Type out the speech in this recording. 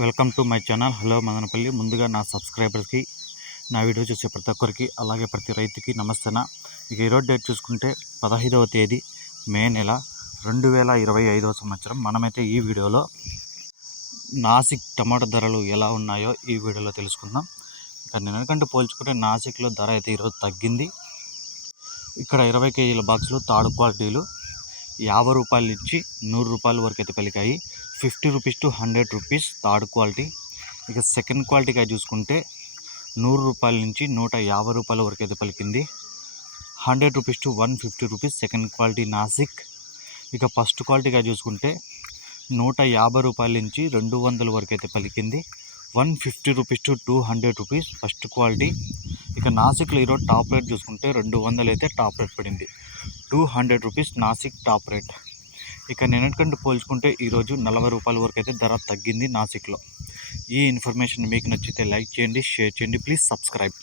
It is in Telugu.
Welcome to my channel. Hello Madanapalle. ముందుగా నా సబ్స్క్రైబర్స్కి నా వీడియో చూసే ప్రతి ఒక్కరికి అలాగే ప్రతి రైతుకి నమస్తేన? ఇక ఈరోజు డేట్ చూసుకుంటే పదహైదవ తేదీ మే నెల రెండు వేల ఇరవై ఐదవ సంవత్సరం. మనమైతే ఈ వీడియోలో నాసిక్ టమాటా ధరలు ఎలా ఉన్నాయో ఈ వీడియోలో తెలుసుకుందాం. ఇక నిన్నకంటే పోల్చుకుంటే నాసిక్లో ధర అయితే ఈరోజు తగ్గింది. ఇక్కడ ఇరవై కేజీల బాక్సులు తాడు క్వాలిటీలు యాభై రూపాయల నుంచి నూరు రూపాయల వరకు అయితే పలికాయి fifty rupees to hundred rupees third quality. ఇక సెకండ్ క్వాలిటీగా చూసుకుంటే నూరు రూపాయల నుంచి నూట యాభై రూపాయల వరకు అయితే పలికింది. Hundred rupees to one fifty rupees second quality Nashik. ఇక ఫస్ట్ క్వాలిటీగా చూసుకుంటే నూట యాభై రూపాయల నుంచి రెండు వందల వరకు అయితే పలికింది. One fifty rupees to two hundred rupees first quality. ఇక నాసిక్లో ఈరోజు టాప్ రేట్ చూసుకుంటే రెండు వందలు అయితే టాప్ రేట్ పడింది. Two hundred rupees Nashik top rate. ఇక నిన్నటికంటే పోల్చుకుంటే ఈరోజు నలభై రూపాయల వరకు అయితే ధర తగ్గింది నాసిక్లో. ఈ ఇన్ఫర్మేషన్ మీకు నచ్చితే లైక్ చేయండి షేర్ చేయండి ప్లీజ్ సబ్స్క్రైబ్.